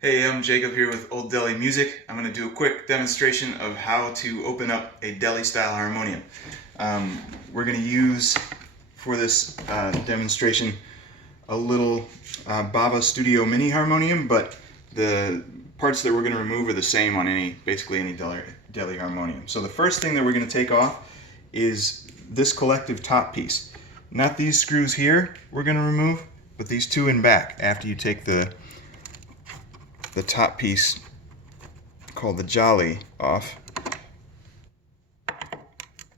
Hey, I'm Jacob here with Old Deli Music. I'm going to do a quick demonstration of how to open up a deli style harmonium. We're going to use for this demonstration a little Bava Studio Mini harmonium, but the parts that we're going to remove are the same on basically any deli harmonium. So the first thing that we're going to take off is this collective top piece. Not these screws here we're going to remove, but these two in back after you take the top piece called the jolly off.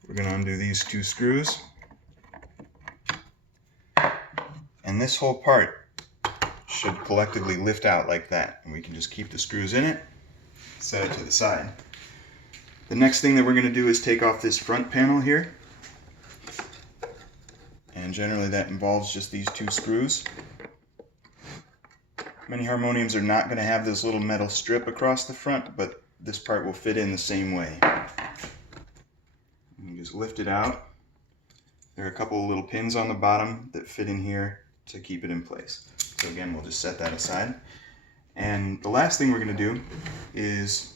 We're going to undo these two screws, and this whole part should collectively lift out like that, and we can just keep the screws in it, set it to the side. The next thing that we're going to do is take off this front panel here, and generally that involves just these two screws. Many harmoniums are not going to have this little metal strip across the front, but this part will fit in the same way. You just lift it out. There are a couple of little pins on the bottom that fit in here to keep it in place. So again, we'll just set that aside. And the last thing we're going to do is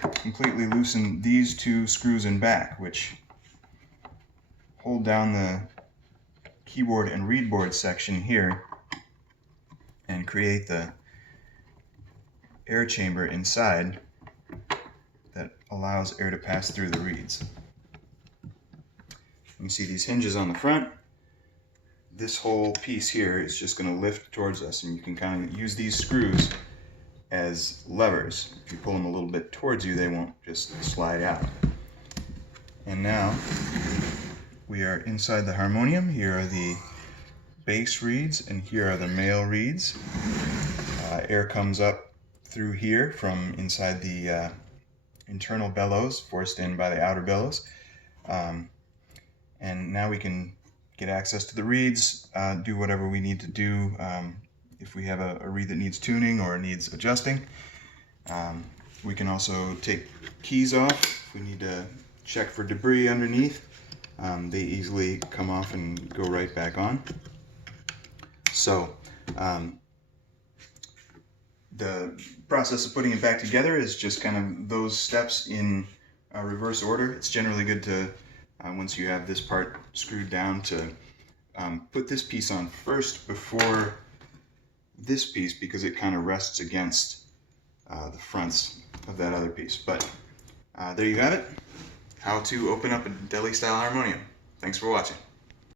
completely loosen these two screws in back, which hold down the keyboard and read board section here and create the air chamber inside that allows air to pass through the reeds. You see these hinges on the front. This whole piece here is just going to lift towards us, and you can kind of use these screws as levers. If you pull them a little bit towards you, they won't just slide out. And now we are inside the harmonium. Here are the bass reeds, and here are the male reeds. Air comes up through here from inside the internal bellows, forced in by the outer bellows. And now we can get access to the reeds, do whatever we need to do. If we have a reed that needs tuning or needs adjusting. We can also take keys off if we need to check for debris underneath. They easily come off and go right back on. So the process of putting it back together is just kind of those steps in reverse order. It's generally good to, once you have this part screwed down, to put this piece on first before this piece, because it kind of rests against the fronts of that other piece. But there you have it, how to open up a deli style harmonium. Thanks for watching.